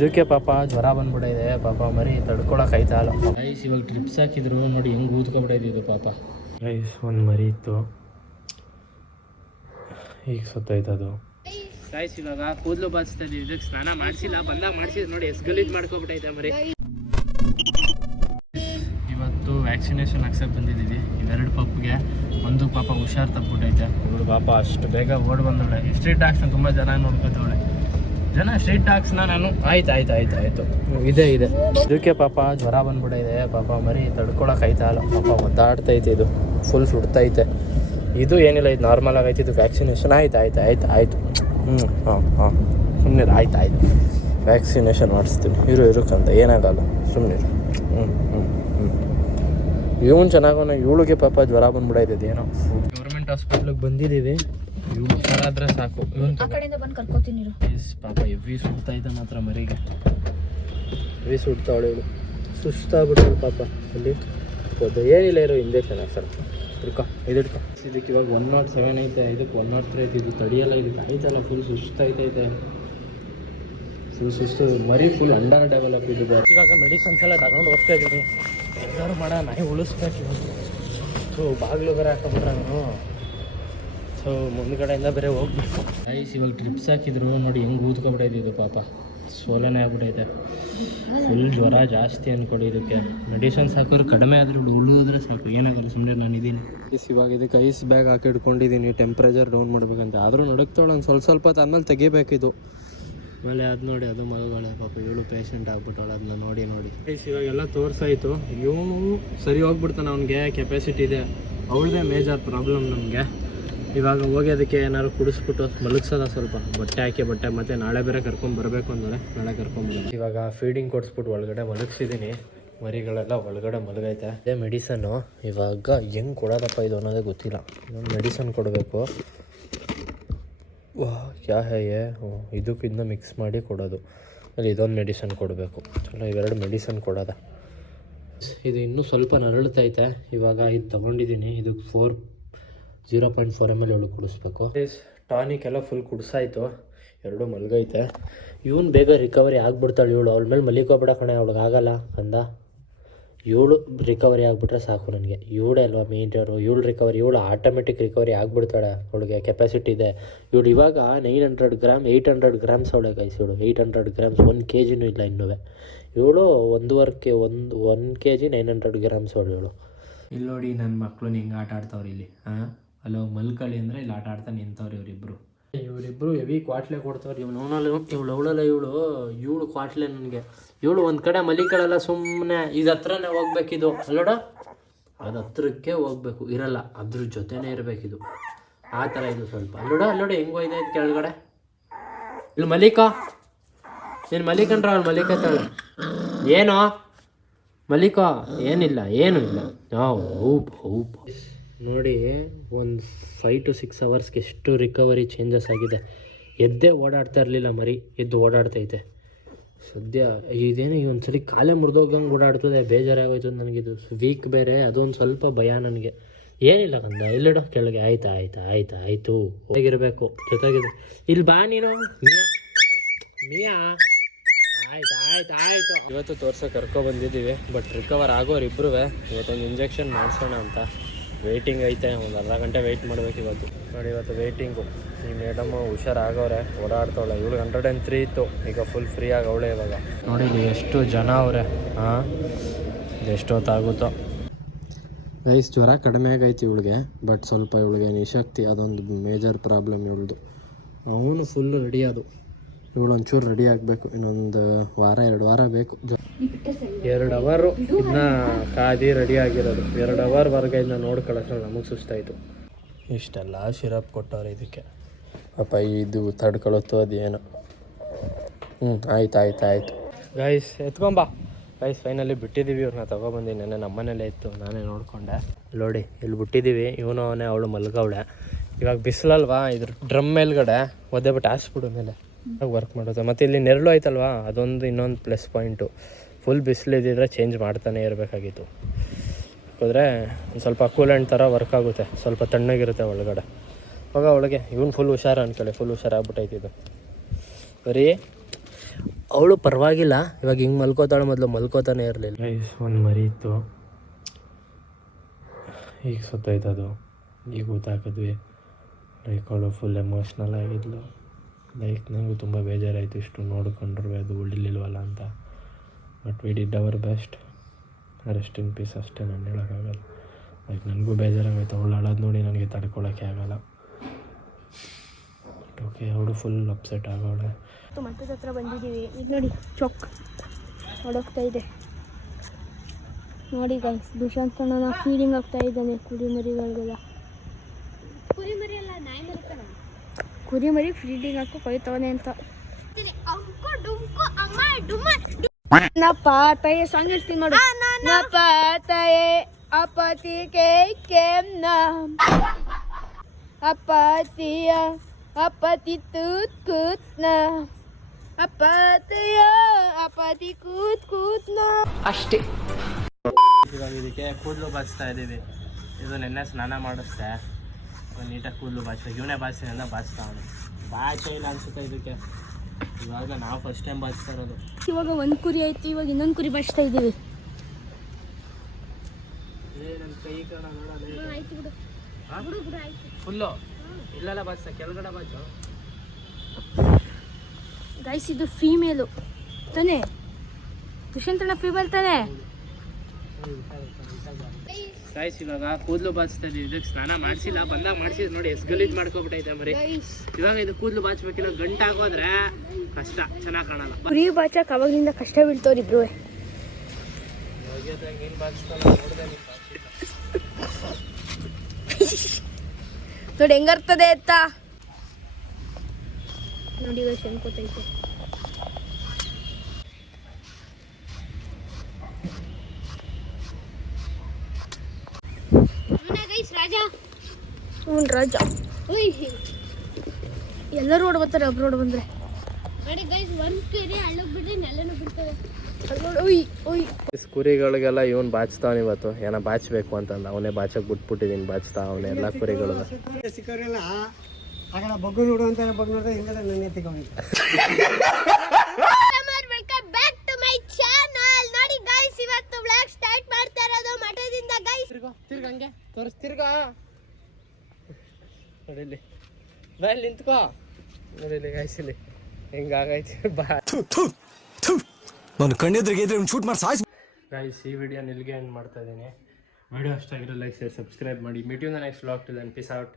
ಇದಕ್ಕೆ ಪಾಪ ಜ್ವರ ಬಂದ್ಬಿಟ್ಟಿದೆ. ಪಾಪ ಮರಿ ತಡ್ಕೊಳಕ್ಕೆ ಆಯ್ತಾ ಅಲ್ಲ. ಗೈಸ್ ಇವಾಗ ಟ್ರಿಪ್ಸ್ ಹಾಕಿದ್ರು ನೋಡಿ ಹೆಂಗೆ ಊದ್ಕೊಬಿಟ್ಟಿದ್ದು ಪಾಪ. ಗೈಸ್ ಒಂದು ಮರಿ ಇತ್ತು, ಈಗ ಸತ್ತೋಯ್ತದು. ಗೈಸ್ ಇವಾಗ ಕೂದಲು ಬಾಚ್ತಾ ಇದೀವಿ. ಇದಕ್ಕೆ ಸ್ನಾನ ಮಾಡಿಸಿಲ್ಲ, ಬಂದಾಗ ಮಾಡಿಸಿದ್ ನೋಡಿ ಎಷ್ಟು ಗಲೀಜ್ ಮಾಡ್ಕೊಬಿಟ್ಟೈತೆ ಮರಿ. ಇವತ್ತು ವ್ಯಾಕ್ಸಿನೇಷನ್ ಹಾಕ್ಸಕ್ಕೆ ಬಂದಿದ್ದೀವಿ ಇವೆರಡು ಪಪ್ಗೆ. ಒಂದು ಪಾಪ ಹುಷಾರು ತಪ್ಪಿಬಿಟ್ಟೈತೆ. ಇವಳು ಪಾಪ ಅಷ್ಟು ಬೇಗ ಓಡ್ ಬಂದವಳೆ. ಸ್ಟ್ರೀಟ್ ಡಾಗ್ಸ್ನ ತುಂಬ ಜನ ನೋಡ್ಕೊತವಳೆ. ಸ್ಟ್ರೀಟ್ ಡಾಗ್ಸ್ನ ನಾನು ಆಯ್ತು ಇದೆ ಇದಕ್ಕೆ ಪಾಪ ಜ್ವರ ಬಂದ್ಬಿಟ್ಟಿದೆ. ಪಾಪ ಮರಿ ತಡ್ಕೊಳಕ್ಕೆ ಆಯ್ತಾ ಅಲ್ಲ. ಪಾಪ ಒದ್ದಾಡ್ತೈತೆ, ಇದು ಫುಲ್ ಸುಡ್ತೈತೆ. ಇದು ಏನಿಲ್ಲ, ಇದು ನಾರ್ಮಲ್ ಆಗೈತೆ. ಇದು ವ್ಯಾಕ್ಸಿನೇಷನ್ ಆಯ್ತು. ಹಾಂ ಸುಮ್ಮನೆ ಆಯ್ತು ವ್ಯಾಕ್ಸಿನೇಷನ್ ಮಾಡಿಸ್ತೀನಿ. ಇರುಕ್ಕಂತ ಏನಾಗಲ್ಲ, ಸುಮ್ಮನೆ ಇವನು ಚೆನ್ನಾಗವನ. ಇವಳಿಗೆ ಪಾಪ ಜ್ವರ ಬಂದ್ಬಿಡೈತೆ ಏನೋ. ಗೌರ್ಮೆಂಟ್ ಹಾಸ್ಪಿಟ್ಲಿಗೆ ಬಂದಿದ್ದೀವಿ. ಇವಳು ಹುಷಾರಾದ್ರೆ ಸಾಕು. ಪಾಪ ಹೆವಿ ಸುಡ್ತೈತೆ ಮಾತ್ರ ಮರಿಗೆ. ಹೆವಿ ಸುಡ್ತಾವಳೆ ಇವಳು. ಸುಸ್ತಾಗ್ಬಿಟ್ಟು ಪಾಪ ಅಲ್ಲಿ ಏನಿಲ್ಲ. ಇರೋ ಇಂಜೆಕ್ಷನ್ ಸರ್ ಹಿಡ್ಕೊ ಇದಕ್ಕೆ ಇವಾಗ 107 ಐತೆ. ಇದಕ್ಕೆ 103 ಐತೆ. ಇದು ತಡಿಯಲ್ಲ, ಇದಕ್ಕೆ ಆಯ್ತಲ್ಲ. ಫುಲ್ ಸುಸ್ತೈತೈತೆ, ಫುಲ್ ಸುಸ್ತು ಮರಿ. ಫುಲ್ ಅಂಡರ್ ಡೆವಲಪ್ ಇದು. ಇವಾಗ ಮೆಡಿಸನ್ಸ್ ಎಲ್ಲ ತಗೊಂಡು ಹೋಗ್ತಾ ಇದ್ದೀನಿ. ಎಲ್ಲರೂ ಮಾಡ ನಾಯಿ ಉಳಿಸ್ಬೇಕು ಇವತ್ತು. ಸೊ ಬಾಗಿಲು ಬೇರೆ ಹಾಕೊಂಡ್ಬಿಟ್ರೆ ನಾನು. ಸೊ ಮುಂದ್ಗಡೆಯಿಂದ ಬೇರೆ ಹೋಗ್ಬೇಕು. ಗೈಸ್ ಇವಾಗ ಟ್ರಿಪ್ಸ್ ಹಾಕಿದ್ರು ನೋಡಿ ಹೆಂಗೆ ಊದ್ಕೊಬಿಟ್ಟೈತೆ ಪಾಪ. ಸೋಲನೆ ಆಗ್ಬಿಟ್ಟೈತೆ. ಫುಲ್ ಜ್ವರ ಜಾಸ್ತಿ ಅಂದ್ಕೊಡಿ. ಇದಕ್ಕೆ ಮೆಡಿಸನ್ಸ್ ಹಾಕೋರು ಕಡಿಮೆ ಆದರೂ ಉಳಿದ್ರೆ ಸಾಕು, ಏನಾಗಲ್ಲ. ಸುಮ್ಮನೆ ನಾನು ಇದ್ದೀನಿ. ಇವಾಗ ಇದಕ್ಕೆ ಐಸ್ ಬ್ಯಾಗ್ ಹಾಕಿ ಇಟ್ಕೊಂಡಿದ್ದೀನಿ ಟೆಂಪ್ರೇಚರ್ ಡೌನ್ ಮಾಡ್ಬೇಕಂತ. ಆದರೂ ನಡುಕ್ತಾವಳೆ ಒಂದು ಸ್ವಲ್ಪ ಹೊತ್ತು ಆದಮೇಲೆ ತೆಗಿಬೇಕಿದು. ಆಮೇಲೆ ಅದು ನೋಡಿ ಅದು ಮಲಗಾಳೆ ಪಾಪ. ಇವಳು ಪೇಷಂಟ್ ಆಗ್ಬಿಟ್ಟವಳು. ಅದನ್ನ ನೋಡಿ ಇವಾಗೆಲ್ಲ ತೋರಿಸಾಯಿತು. ಇವನು ಸರಿ ಹೋಗ್ಬಿಡ್ತಾನೆ, ಅವ್ನಿಗೆ ಕೆಪಾಸಿಟಿ ಇದೆ. ಅವಳದೇ ಮೇಜರ್ ಪ್ರಾಬ್ಲಮ್ ನಮಗೆ. ಇವಾಗ ಹೋಗಿ ಅದಕ್ಕೆ ಏನಾದ್ರು ಕುಡಿಸ್ಬಿಟ್ಟು ಮಲಗಿಸೋದ ಸ್ವಲ್ಪ ಬಟ್ಟೆ ಮತ್ತು ನಾಳೆ ಬೇರೆ ಕರ್ಕೊಂಬರ್ಬೇಕು ಅಂದರೆ ನಾಳೆ ಕರ್ಕೊಂಬರೋದು. ಇವಾಗ ಫೀಡಿಂಗ್ ಕೊಡಿಸ್ಬಿಟ್ಟು ಒಳಗಡೆ ಮಲಗಿಸಿದ್ದೀನಿ. ಮರಿಗಳೆಲ್ಲ ಒಳಗಡೆ ಮಲಗೈತೆ. ಅದೇ ಮೆಡಿಸನ್ನು ಇವಾಗ ಹೆಂಗೆ ಕೊಡೋದಪ್ಪ ಇದು ಅನ್ನೋದೇ ಗೊತ್ತಿಲ್ಲ. ಇನ್ನೊಂದು ಮೆಡಿಸನ್ ಕೊಡಬೇಕು. ಇದಕ್ಕೆ ಇದನ್ನ ಮಿಕ್ಸ್ ಮಾಡಿ ಕೊಡೋದು. ಅಲ್ಲಿ ಇದೊಂದು ಮೆಡಿಸನ್ ಕೊಡಬೇಕು. ಚಲೋ ಇವೆರಡು ಮೆಡಿಸನ್ ಕೊಡೋದ. ಇದು ಇನ್ನೂ ಸ್ವಲ್ಪ ನರಳುತ್ತೈತೆ. ಇವಾಗ ಇದು ತೊಗೊಂಡಿದ್ದೀನಿ. ಇದಕ್ಕೆ 0.4 ml ಇವಳು ಕುಡಿಸ್ಬೇಕು. ಟಾನಿಕ್ ಎಲ್ಲ ಫುಲ್ ಕುಡಿಸಾಯ್ತು. ಎರಡು ಮಲಗೈತೆ. ಇವನು ಬೇಗ ರಿಕವರಿ ಆಗಿಬಿಡ್ತಾಳೆ ಇವಳು. ಅವಳ ಮೇಲೆ ಮಲಿಕೋಬೇಡ ಕಣೆ, ಅವಳಿಗೆ ಆಗಲ್ಲ ಅಂದ. ಇವಳು ರಿಕವರಿ ಆಗಿಬಿಟ್ರೆ ಸಾಕು ನನಗೆ. ಇವಳೇ ಅಲ್ವಾ ಮೇಜರು. ಇವಳು ರಿಕವರಿ, ಇವಳು ಆಟೋಮೆಟಿಕ್ ರಿಕವರಿ ಆಗಿಬಿಡ್ತಾಳೆ. ಅವಳಿಗೆ ಕೆಪಾಸಿಟಿ ಇದೆ. ಇವಳು ಇವಾಗ 900 ಗ್ರಾಮ್ 800 ಗ್ರಾಮ್ಸ್ ಅವಳೆ ಗೈಸ್. ಇವಳು 800 ಗ್ರಾಮ್ಸ್ 1 kg ಇಲ್ಲ ಇನ್ನೂ. ಇವಳು 1 kg 900 ಗ್ರಾಮ್ಸ್ ಅವಳು ಇವಳು. ಇಲ್ಲಿ ನೋಡಿ ನನ್ನ ಮಕ್ಕಳು ಹಿಂಗೆ ಆಟ ಆಡ್ತಾವ್ರು ಇಲ್ಲಿ. ಅಲ್ಲೋ ಮಲ್ಕಳಿ ಅಂದರೆ ಇಲ್ಲಿ ಆಟ ಆಡ್ತಾ ನಿಂತವ್ರು ಇವರಿಬ್ಬರು ಹೆವಿ ಕ್ವಾಟ್ಲೆ ಕೊಡ್ತಾವ್ರು. ಇವಳು ಕ್ವಾಟ್ಲೆ ನನಗೆ. ಇವಳು ಒಂದು ಕಡೆ ಮಲಿಕಳೆಲ್ಲ ಸುಮ್ಮನೆ ಇದು ಹತ್ರನೇ ಹೋಗ್ಬೇಕಿದು. ಅಲ್ಲೋಡ ಅದು ಹತ್ರಕ್ಕೆ ಹೋಗ್ಬೇಕು, ಇರಲ್ಲ, ಅದ್ರ ಜೊತೆನೇ ಇರಬೇಕಿದು. ಆ ಥರ ಇದು ಸ್ವಲ್ಪ. ಅಲ್ಲೋಡ ಹೆಂಗೆ ಹೋಯ್ದೆ ಇದು ಕೆಳಗಡೆ. ಇಲ್ಲಿ ನೀನು ಮಲಿಕಂಡ್ರ ಅವ್ಳು ಮಲಿಕತ್ತಾಳೆ. ಏನೋ ಮಲಿಕಾ ಏನಿಲ್ಲ, ಏನೂ ಇಲ್ಲ. ಹೌಪ್ ನೋಡಿ ಒಂದು 5 to 6 ಅವರ್ಸ್ಗೆ ಎಷ್ಟು ರಿಕವರಿ ಚೇಂಜಸ್ ಆಗಿದೆ. ಎದ್ದೇ ಓಡಾಡ್ತಾ ಇರಲಿಲ್ಲ ಮರಿ, ಎದ್ದು ಓಡಾಡ್ತೈತೆ ಸದ್ಯ. ಇದೇನು ಈ ಒಂದು ಸರಿ ಕಾಲೇ ಮುರಿದೋಗಂಗೆ ಓಡಾಡ್ತದೆ. ಬೇಜಾರಾಗೋಯ್ತು ನನಗಿದು. ವೀಕ್ ಬೇರೆ, ಅದೊಂದು ಸ್ವಲ್ಪ ಭಯ ನನಗೆ. ಏನಿಲ್ಲ ಕಂದ, ಇಲ್ಲಿಡೋ ಕೆಳಗೆ. ಆಯ್ತು ಹೇಗಿರಬೇಕು ಜೊತೆಗಿದೆ. ಇಲ್ಲಿ ಬಾ ನೀನು ಮಿಯಾ. ಆಯ್ತು ಇವತ್ತು ತೋರ್ಸೋಕೆ ಕರ್ಕೊಬಂದಿದ್ದೀವಿ. ಬಟ್ ರಿಕವರ್ ಆಗೋರು ಇಬ್ಬರೂ. ಇವತ್ತೊಂದು ಇಂಜೆಕ್ಷನ್ ಮಾಡಿಸೋಣ ಅಂತ ವೆಯ್ಟಿಂಗ್ ಐತೆ. ಒಂದು ಅರ್ಧ ಗಂಟೆ ವೆಯ್ಟ್ ಮಾಡಬೇಕು ಇವತ್ತು. ನೋಡಿ ಇವತ್ತು ವೆಯ್ಟಿಂಗು. ಈ ಮೇಡಮ್ಮು ಹುಷಾರಾಗವ್ರೆ, ಓಡಾಡ್ತಾವಳೆ. ಇವಳು 103 ಇತ್ತು, ಈಗ ಫುಲ್ ಫ್ರೀ ಆಗವಳೆ ಇವಾಗ. ನೋಡಿ ಇಲ್ಲಿ ಎಷ್ಟು ಜನ ಅವರೇ. ಎಷ್ಟೊತ್ತಾಗುತ್ತೋ ಗೈಸ್. ಜ್ವರ ಕಡಿಮೆ ಆಗೈತಿ ಇವಳಿಗೆ, ಬಟ್ ಸ್ವಲ್ಪ ಇವಳಿಗೆ ನಿಶಕ್ತಿ, ಅದೊಂದು ಮೇಜರ್ ಪ್ರಾಬ್ಲಮ್ ಇವಳದು. ಅವನು ಫುಲ್ಲು ರೆಡಿ ಅದು. ಇವಳು ಒಂಚೂರು ರೆಡಿ ಆಗಬೇಕು. ಇನ್ನೊಂದು 1-2 ವಾರ ಬೇಕು. 2 ಅವರು ಇದನ್ನ ಕಾದಿ ರೆಡಿ ಆಗಿರೋದು. 2 ಅವರ್ವರೆಗೆ ಇದನ್ನ ನೋಡ್ಕೊಳ್ಳೋಕೆ ನಮಗೆ ಸುಸ್ತಾಯಿತು. ಇಷ್ಟೆಲ್ಲ ಸಿರಪ್ ಕೊಟ್ಟವ್ರೆ ಇದಕ್ಕೆ. ಪಾಪ ಇದು ತಡ್ಕೊಳತ್ತು ಅದೇನು. ಆಯ್ತು ಗೈಸ್ ಎತ್ಕೊಂಬಾ. ಗೈಸ್ ಫೈನಲಿ ಬಿಟ್ಟಿದ್ದೀವಿ. ಇವ್ರನ್ನ ತೊಗೊಬಂದು ನೆನ್ನೆ ನಮ್ಮನೇಲೇ ಇತ್ತು, ನಾನೇ ನೋಡಿಕೊಂಡೆ. ನೋಡಿ ಇಲ್ಲಿ ಬಿಟ್ಟಿದ್ದೀವಿ. ಇವನು ಅವನೇ, ಅವಳು ಮಲ್ಗವಳೆ. ಇವಾಗ ಬಿಸಿಲಲ್ವಾ, ಇದ್ರ ಡ್ರಮ್ ಮೇಲ್ಗಡೆ ಒದ್ದೆ ಬಿಟ್ಟು ಹಾಸ್ಬಿಡು ಮೇಲೆ ವರ್ಕ್ ಮಾಡೋದು. ಮತ್ತು ಇಲ್ಲಿ ನೆರಳು ಆಯ್ತಲ್ವಾ, ಅದೊಂದು ಇನ್ನೊಂದು ಪ್ಲಸ್ ಪಾಯಿಂಟು. ಫುಲ್ ಬಿಸಿಲಿದ್ದಿದ್ರೆ ಚೇಂಜ್ ಮಾಡ್ತಾನೆ ಇರಬೇಕಾಗಿತ್ತು. ಹೋದರೆ ಒಂದು ಸ್ವಲ್ಪ ಕೂಲೆಂಟ್ ಥರ ವರ್ಕ್ ಆಗುತ್ತೆ, ಸ್ವಲ್ಪ ತಣ್ಣಗಿರುತ್ತೆ ಒಳಗಡೆ. ಇವಾಗ ಒಳಗೆ ಇವನು ಫುಲ್ ಹುಷಾರು ಅಂದ್ಕೊಳ್ಳಿ. ಫುಲ್ ಹುಷಾರಾಗ್ಬಿಟ್ಟೈತಿದ್ದು. ಬರೀ ಅವಳು ಪರವಾಗಿಲ್ಲ, ಇವಾಗ ಹಿಂಗೆ ಮಲ್ಕೋತಾಳೆ, ಮೊದಲು ಮಲ್ಕೋತಾನೆ ಇರಲಿಲ್ಲ. ಗೈಸ್ ಒಂದು ಮರಿ ಇತ್ತು, ಈಗ ಸುತ್ತೋಯ್ತದು, ಈಗ ಊತಾಕಿದ್ವಿ. ಲೈಕ್ ಅವಳು ಫುಲ್ ಎಮೋಷ್ನಲ್ ಆಗಿದ್ಲು. ಲೈಕ್ ನನಗೂ ತುಂಬ ಬೇಜಾರಾಯಿತು ಇಷ್ಟು ನೋಡ್ಕೊಂಡ್ರು ಅದು ಉಳಿಲಿಲ್ವಲ್ಲ ಅಂತ. But we did hour best. Rest in peace ಅಷ್ಟೇ, ನಾನು ಹೇಳೋಕ್ಕಾಗಲ್ಲ. ಲೈಕ್ ನನಗೂ ಬೇಜಾರಾಗೋಯ್ತು, ಅವಳು ಅಳೋದು ನೋಡಿ ನನಗೆ ತಡ್ಕೊಳಕ್ಕೆ ಆಗಲ್ಲ. ಬಟ್ ಓಕೆ, ಅವಳು ಫುಲ್ ಅಪ್ಸೆಟ್ ಆಗೋಳೆ. ಮತ್ತದ ಹತ್ರ ಬಂದಿದ್ದೀವಿ. ಈಗ ನೋಡಿ ಚೊಕ್ ಹೊಡೋಗ್ತಾ ಇದೆ ನೋಡಿ ಗೈಸ್. ದುಷ್ಯಂತ್ ಕಣ್ಣನ ಫೀಲಿಂಗ್ ಆಗ್ತಾ ಇದ್ದಾನೆ ಕುರಿಮರಿಗಳಿಗೆಲ್ಲ. ಕುರಿಮರಿ ಅಲ್ಲ, ನಾಯಿ ಮರಿ ಕಣ. ಕುರಿಮರಿ ಫೀಲಿಂಗ್ ಹಾಕೋ ಕೊಯ್ತವನೆ ಅಂತ. ಪಾತಾಯೇ ಸಾಂಗ್ ಹೇಳ್ತೀನಿ ನೋಡು. ಪಾತಾಯೇ ಅಪತಿ ಕೇಮ್ ಅಪತಿಯ ಅಪತಿ ತೂತ್ ಕೂತ್ನ ಅಪತಿಯ ಅಪತಿ ಕೂತ್ನ ಅಷ್ಟೇ. ಇವಾಗ ಇದಕ್ಕೆ ಕೂದಲು ಬಾಚ್ತಾ ಇದ್ದೀವಿ. ಇದು ನೆನ್ನೆ ಸ್ನಾನ ಮಾಡಿಸ್ದೆ, ನೀಟಾಗಿ ಕೂದಲು ಬಾಚ್ಬೇಕು. ಇವನೇ ಬಾಚ್ತೀನಿ ಅಂತ ಬಾಚ್ತಾ ಅವನು. ಬಾಚೇ ಇಲ್ಲ ಅನ್ಸುತ್ತೆ ಇದಕ್ಕೆ. ಇವಾಗ ನಾವು ಫಸ್ಟ್ ಟೈಮ್ ಬಾಚ್ತಾ ಇರೋದು. ಇವಾಗ ಒಂದು ಕುರಿ ಆಯ್ತು, ಇವಾಗ ಇನ್ನೊಂದು ಕುರಿ ಬಾಚ್ತಾ ಇದ್ದೀವಿ. ನನ್ನ ಕೈ ಕಾಣ ನೋಡಲ್ಲ. ಆಯ್ತು ಬಿಡು, ಆಯ್ತು ಫುಲ್ಲು ಇಲ್ಲೆಲ್ಲ ಬಾಚ್ತಾ, ಕೆಳಗಡೆ ಬಾಚು. ಗೈಸ್ ಇದು ಫೀಮೇಲು ತಾನೇ, ದುಷ್ಯಂತನ ಫೀಮೇಲ್ ತಾನೇ. ಗೈಸ್ ಇವಾಗ ಕೂದಲು ಬಾಚ್ತಾ ಇದೀವಿ. ಇದಕ್ಕೆ ಸ್ನಾನ ಮಾಡಿಸಿಲ್ಲ, ಬಂದಾಗ ಮಾಡಿಸಿದ್ ನೋಡಿ ಎಷ್ಟು ಗಲೀಜ್ ಮಾಡ್ಕೊಬಿಟ್ಟೈತೆ ಮರಿ. ಇವಾಗ ಇದು ಕೂದಲು ಬಾಚ್ಬೇಕಿಲ್ಲ, ಗಂಟಾಗೋದ್ರೆ ಕಷ್ಟ, ಚೆನ್ನಾಗಿ ಕಾಣಲ್ಲ. ಕುರಿ ಬಾಚಕ್ ಅವಾಗ್ಲಿಂದ ಕಷ್ಟ ಬೀಳ್ತವ್ರು ಇಬ್ರು. ನೋಡಿ ಹೆಂಗರ್ತದೆ ಅಂತ ನೋಡಿ. ಈಗ ಶಂಕೋತೈತೆ. ಹ್ಞೂ ರಾಜ. ಎಲ್ಲರೂ ಓಡ್ ಬರ್ತಾರೆ, ಒಬ್ರು ಓಡ್ ಬಂದ್ರೆ. ಕುರಿಗಳಿಗೆಲ್ಲ ಇವನು ಬಾಚ್ತಾವನ್ ಇವತ್ತು. ಏನೋ ಬಾಚ್ಬೇಕು ಅಂತಂದ, ಅವನೇ ಬಾಚಕ್ ಬಿಟ್ಬಿಟ್ಟಿದೀನಿ. ಬಾಚ್ತಾ ಅವನೇ ಎಲ್ಲ ಕುರಿಗಳು. ನೋಡಿಲ್ಲಿ ಬಾಯಲ್ಲಿ ನಿಂತ್ಕೋ. ನೋಡಿಲ್ಲಿ ಗಾಯ್ಸಿಲಿ ಹೆಂಗಾಗೈತಿ ಬಾ. ನಾನು ಕಣ್ಣೆದ್ರಿಗೆ ಇದ್ರೆ ಶೂಟ್ ಮಾಡಿ ಸಾಯಿಸ್. ಗೈಸ್ ಈ ವಿಡಿಯೋ ನಿಲ್ಗೆ ಎಂಡ್ ಮಾಡ್ತಾ ಇದ್ದೀನಿ. ವಿಡಿಯೋ ಅಷ್ಟಾಗಿರೋ ಲೈಕ್, ಶೇರ್, ಸಬ್ಸ್ಕ್ರೈಬ್ ಮಾಡಿ. Meet you in the next vlog. Till then peace out.